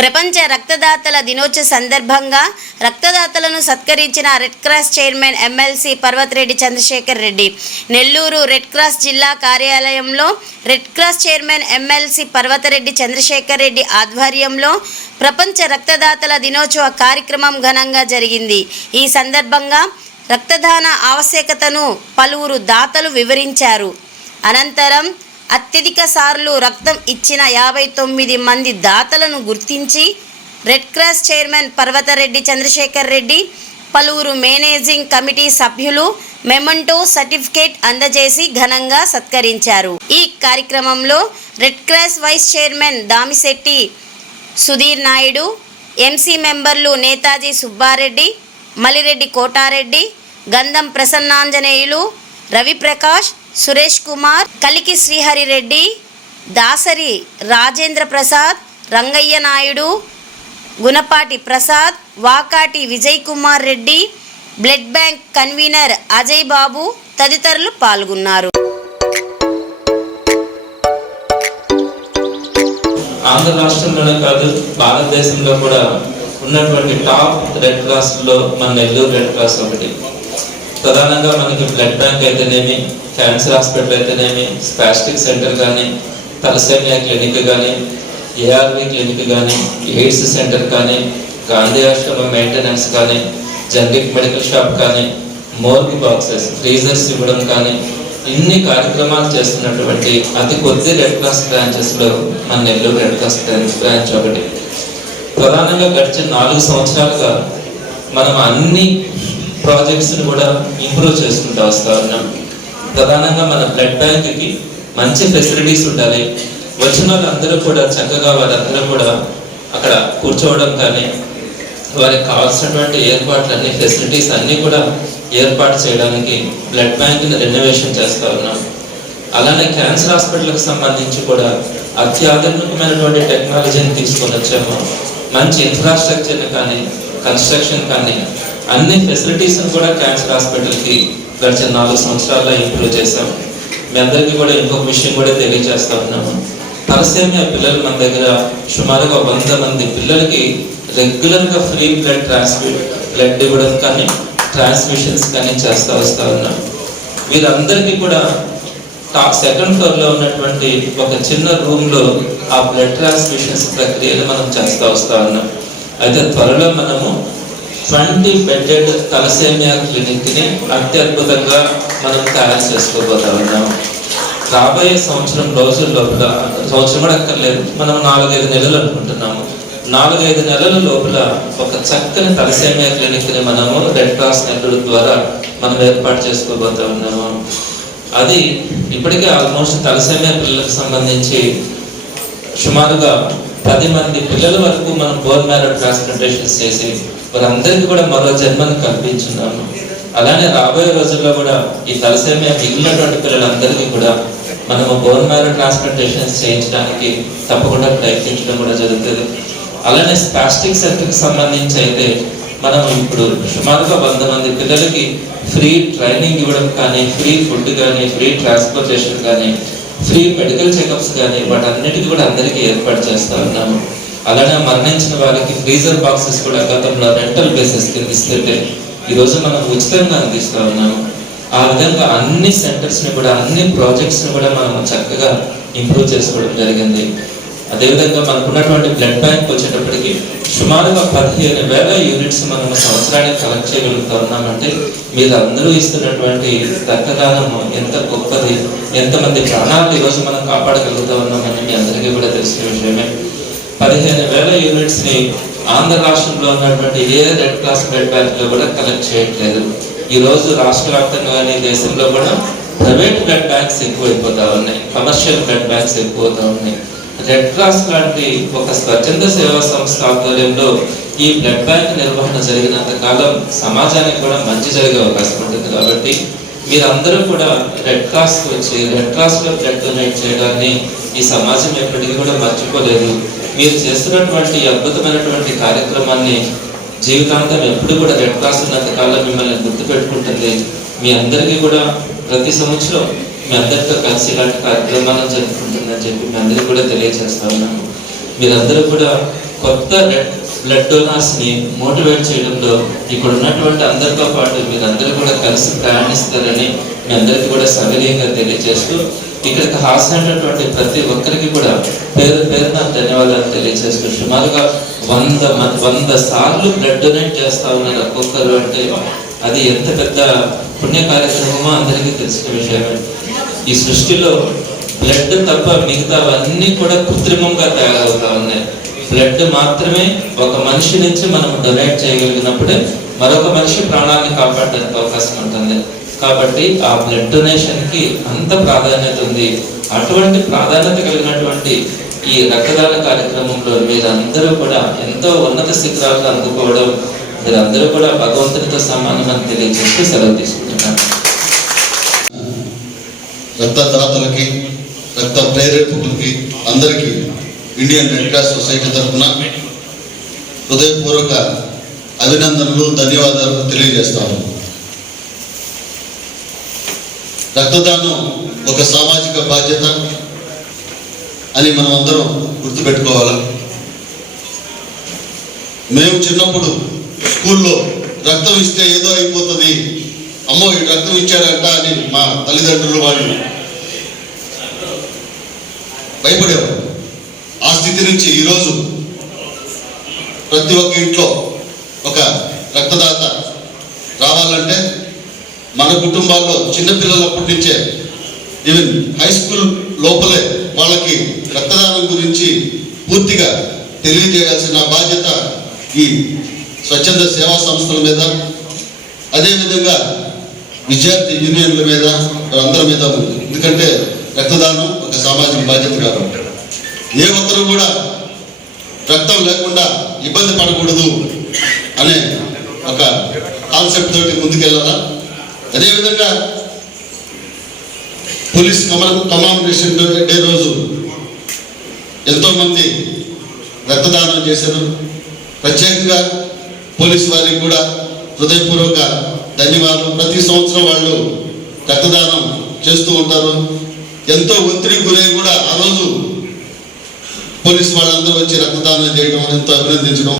ప్రపంచ రక్తదాతల దినోత్సవ సందర్భంగా రక్తదాతలను సత్కరించిన red cross chairman MLC Parvathareddy Chandrasekhar Reddy. Nellore red cross జిల్లా కార్యాలయంలో red cross chairman MLC Parvathareddy Chandrasekhar Reddy ఆధ్వర్యంలో ప్రపంచ రక్తదాతల దినోత్సవ కార్యక్రమం ఘనంగా జరిగింది. ఈ సందర్భంగా రక్తదాన ఆవశ్యకతను పలువురు దాతలు వివరించారు. అనంతరం అత్యధిక సార్లు రక్తం ఇచ్చిన యాభై తొమ్మిది మంది దాతలను గుర్తించి red cross chairman Parvathareddy Chandrasekhar Reddy పలువురు మేనేజింగ్ కమిటీ సభ్యులు మెమంటో సర్టిఫికేట్ అందజేసి ఘనంగా సత్కరించారు. ఈ కార్యక్రమంలో red cross vice chairman Damisetti Sudhir Naidu MC మెంబర్లు నేతాజీ సుబ్బారెడ్డి మలిరెడ్డి కోటారెడ్డి గంధం Prasannanjaneyulu Raviprakash Suresh Kumar Kaliki Sriharireddy Dasari Rajendra Prasad Rangaiah Naidu Gunapati Prasad Vakati Vijay Kumar Reddy blood bank convener Ajay Babu తదితరులు పాల్గొన్నారు. ఆంధ్ర రాష్ట్రంలోనే కాదు భారతదేశంలో కూడా ఉన్నటువంటి టాప్ రెడ్ క్రాస్లో మన నెల్లూరు రెడ్ క్రాస్ ఒకటి. ప్రధానంగా మనకి బ్లడ్ బ్యాంక్ అయితేనేమి క్యాన్సర్ హాస్పిటల్ అయితేనేమి స్పాస్టిక్ సెంటర్ కానీ తలసేమియా క్లినిక్ కానీ ఏఆర్వి క్లినిక్ కానీ ఎయిడ్స్ సెంటర్ కానీ గాంధీ ఆశ్రమ మెయింటెనెన్స్ కానీ జనరిక్ మెడికల్ షాప్ కానీ మోర్గి బాక్సెస్ ఫ్రీజర్స్ ఇవ్వడం కానీ ఇన్ని కార్యక్రమాలు చేస్తున్నటువంటి అతి కొద్ది రెడ్ క్రాస్ బ్రాంచెస్లో మన నెల్లూరు రెడ్ క్రాస్ బ్రాంచ్ ఒకటి. ప్రధానంగా గడిచిన నాలుగు సంవత్సరాలుగా మనం అన్ని ప్రాజెక్ట్స్ని కూడా ఇంప్రూవ్ చేసుకుంటూ వస్తూ ఉన్నాం. ప్రధానంగా మన బ్లడ్ బ్యాంక్కి మంచి ఫెసిలిటీస్ ఉండాలి. వచ్చిన వాళ్ళందరూ కూడా చక్కగా వారందరూ కూడా అక్కడ కూర్చోవడం కానీ వారికి కావాల్సినటువంటి ఏర్పాట్లు అన్ని ఫెసిలిటీస్ అన్నీ కూడా ఏర్పాటు చేయడానికి బ్లడ్ బ్యాంక్ని రెనోవేషన్ చేస్తూ ఉన్నాం. అలానే క్యాన్సర్ హాస్పిటల్కి సంబంధించి కూడా అత్యాధునికమైనటువంటి టెక్నాలజీని తీసుకొని వచ్చాము. మంచి ఇన్ఫ్రాస్ట్రక్చర్ని కానీ కన్స్ట్రక్షన్ కానీ అన్ని ఫెసిలిటీస్ కూడా క్యాన్సర్ హాస్పిటల్కి గడిచిన నాలుగు సంవత్సరాల్లో ఇంప్రూవ్ చేసాం మీ అందరికీ కూడా ఇంకొక విషయం కూడా తెలియజేస్తా ఉన్నాము తలసేమియా పిల్లలు మన దగ్గర సుమారుగా వంద మంది పిల్లలకి రెగ్యులర్గా ఫ్రీ బ్లడ్ ట్రాన్స్మిట్ బ్లడ్ ఇవ్వడం కానీ ట్రాన్స్మిషన్స్ కానీ చేస్తూ వస్తూ ఉన్నాం. వీరందరికీ కూడా టాప్ సెకండ్ ఫ్లోర్లో ఉన్నటువంటి ఒక చిన్న రూమ్లో ఆ బ్లడ్ ట్రాన్స్మిషన్స్ ప్రక్రియలు మనం చేస్తూ వస్తా ఉన్నాం. అయితే త్వరలో మనము ట్వంటీ బెడ్డెడ్ తలసేమియా క్లినిక్ని అత్యద్భుతంగా మనం తయారు చేసుకోబోతా ఉన్నాం రాబోయే సంవత్సరం రోజుల లోపల సంవత్సరం కూడా అక్కర్లేదు మనం నాలుగైదు నెలలు అనుకుంటున్నాము. నాలుగైదు నెలల లోపల ఒక చక్కని తలసేమియా క్లినిక్ని మనము రెడ్ క్రాస్ నెల్లూరు ద్వారా మనం ఏర్పాటు చేసుకోబోతా ఉన్నాము. అది ఇప్పటికే ఆల్మోస్ట్ తలసేమియా పిల్లలకు సంబంధించి సుమారుగా పది మంది పిల్లల వరకు మనం బోన్ మ్యారో ట్రాన్స్ప్లాంటేషన్స్ చేసి వారందరికీ కూడా మరో జన్మను కల్పించున్నాము అలానే రాబోయే రోజుల్లో కూడా ఈ తలసేమియా మిగిలినటువంటి పిల్లలందరికీ కూడా మనము బోన్ మ్యారో ట్రాన్స్ప్లాంటేషన్స్ చేయించడానికి తప్పకుండా ప్రయత్నించడం కూడా జరుగుతుంది. అలానే స్పాస్టిక్ సెంటర్కి సంబంధించి అయితే మనం ఇప్పుడు సుమారుగా వంద మంది పిల్లలకి ఫ్రీ ట్రైనింగ్ ఇవ్వడం కానీ ఫ్రీ ఫుడ్ కానీ ఫ్రీ ట్రాన్స్పోర్టేషన్ కానీ ఫ్రీ మెడికల్ చెకప్స్ కానీ వాటన్నిటికీ కూడా అందరికీ ఏర్పాటు చేస్తా ఉన్నాము. అలానే మరణించిన వాళ్ళకి ఫ్రీజర్ బాక్సెస్ కూడా గతంలో రెంటల్ బేసెస్ కింద ఇస్తుంటే ఈరోజు మనం ఉచితంగా అందిస్తూ ఉన్నాము. ఆ విధంగా అన్ని సెంటర్స్ని కూడా అన్ని ప్రాజెక్ట్స్ని కూడా మనం చక్కగా ఇంప్రూవ్ చేసుకోవడం జరిగింది. అదేవిధంగా మనకున్నటువంటి బ్లడ్ బ్యాంక్ వచ్చేటప్పటికి సుమారుగా పదిహేను వేల యూనిట్స్ మనం సంవత్సరానికి కలెక్ట్ చేయగలుగుతా ఉన్నామంటే మీరు అందరూ ఇస్తున్నటువంటి రక్తదానము ఎంత గొప్పది ఎంతమంది ప్రాణాలు ఈరోజు మనం కాపాడగలుగుతా ఉన్నామని మీ అందరికీ కూడా తెలిసిన విషయమే. పదిహేను వేల యూనిట్స్ని ఆంధ్ర రాష్ట్రంలో ఉన్నటువంటి ఏ రెడ్ క్లాస్ బ్లడ్ బ్యాంక్లో కూడా కలెక్ట్ చేయట్లేదు. ఈ రోజు రాష్ట్ర వ్యాప్తంగా కానీ దేశంలో కూడా ప్రైవేట్ బ్లడ్ బ్యాంక్స్ ఎక్కువైపోతా ఉన్నాయి కమర్షియల్ బ్లడ్ బ్యాంక్స్ ఎక్కువవుతా ఉన్నాయి. రెడ్ క్రాస్ లాంటి ఒక స్వచ్ఛంద సేవా సంస్థ ఆధ్వర్యంలో ఈ బ్లడ్ బ్యాంక్ నిర్వహణ జరిగినంత కాలం సమాజానికి కూడా మంచి జరిగే అవకాశం ఉంటుంది కాబట్టి మీరందరూ కూడా రెడ్ క్రాస్ వచ్చి రెడ్ క్రాస్లో బ్లడ్ డొనేట్ చేయడాన్ని ఈ సమాజం ఎప్పటికీ కూడా మర్చిపోలేదు. మీరు చేస్తున్నటువంటి అద్భుతమైనటువంటి కార్యక్రమాన్ని జీవితాంతం ఎప్పుడు కూడా రెడ్ క్రాస్ ఉన్నంత కాలం మిమ్మల్ని గుర్తుపెట్టుకుంటుంది. మీ అందరికీ కూడా ప్రతి సంవత్సరం మీ అందరితో కలిసి ఇలాంటి కార్యక్రమాలను జరుపుకుంటుందని చెప్పి మీ అందరికీ కూడా తెలియజేస్తా ఉన్నాను. మీరందరూ కూడా కొత్త బ్లడ్ డోనర్స్ మోటివేట్ చేయడంలో ఇక్కడ ఉన్నటువంటి అందరితో పాటు మీరందరూ కూడా కలిసి ప్రయాణిస్తారని మీ అందరికీ కూడా సవినీయంగా తెలియజేస్తూ ఇక్కడికి హాజరైనటువంటి ప్రతి ఒక్కరికి కూడా పేరు పేరున ధన్యవాదాలు తెలియజేస్తూ సుమారుగా వంద మ- వంద సార్లు బ్లడ్ డొనేట్ చేస్తా ఉన్నారు ఒక్కొక్కరు అంటే అది ఎంత పెద్ద పుణ్య కార్యక్రమమా అందరికీ తెలిసిన విషయమే ఈ సృష్టిలో బ్లడ్ తప్ప మిగతావన్నీ కూడా కృత్రిమంగా తయారవుతా ఉన్నాయి. బ్లడ్ మాత్రమే ఒక మనిషి నుంచి మనం డొనేట్ చేయగలిగినప్పుడే మరొక మనిషి ప్రాణాన్ని కాపాడడానికి అవకాశం ఉంటుంది. కాబట్టి ఆ బ్లడ్ డొనేషన్కి అంత ప్రాధాన్యత ఉంది. అటువంటి ప్రాధాన్యత కలిగినటువంటి ఈ రక్తదాన కార్యక్రమంలో మీరందరూ కూడా ఎంతో ఉన్నత శిఖరాలను అందుకోవడం మీరందరూ కూడా భగవంతునితో సమానం అని తెలియజేస్తూ సెలవు తీసుకుంటున్నాను. రక్తదాతలకి రక్త ప్రేరేపకులకి అందరికీ ఇండియన్ రెడ్ క్రాస్ సొసైటీ తరఫున హృదయపూర్వక అభినందనలు ధన్యవాదాలు తెలియజేస్తాము. రక్తదానం ఒక సామాజిక బాధ్యత అని మనం అందరం గుర్తుపెట్టుకోవాలి? మేము చిన్నప్పుడు స్కూల్లో రక్తం ఇస్తే ఏదో అయిపోతుంది. అమ్మో ఈ రక్తం ఇచ్చాడంట అని మా తల్లిదండ్రులు వాళ్ళు భయపడేవారు. ఆ స్థితి నుంచి ఈరోజు ప్రతి ఒక్క ఇంట్లో ఒక రక్తదాత రావాలంటే మన కుటుంబాల్లో చిన్నపిల్లలప్పటి నుంచే ఈవెన్ హై స్కూల్ లోపలే వాళ్ళకి రక్తదానం గురించి పూర్తిగా తెలియజేయాల్సిన బాధ్యత ఈ స్వచ్ఛంద సేవా సంస్థల మీద అదేవిధంగా విద్యార్థి యూనియన్ల మీద అందరి మీద ఉంది. ఎందుకంటే రక్తదానం ఒక సామాజిక బాధ్యత కాబట్టి. ఏ ఒక్కరు కూడా రక్తం లేకుండా ఇబ్బంది పడకూడదు అనే ఒక కాన్సెప్ట్ తోటి ముందుకెళ్ళాలా? అదేవిధంగా పోలీస్ కమాండేషన్ డే రోజు ఎంతోమంది రక్తదానం చేశారు. ప్రత్యేకంగా పోలీస్ వారికి కూడా హృదయపూర్వక ధన్యవాదాలు. ప్రతి సంవత్సరం వాళ్ళు రక్తదానం చేస్తూ ఉంటారు. ఎంతో ఒత్తిడికి గురై కూడా ఆ రోజు పోలీస్ వాళ్ళందరూ వచ్చి రక్తదానం చేయడం ఎంతో అభినందించడం.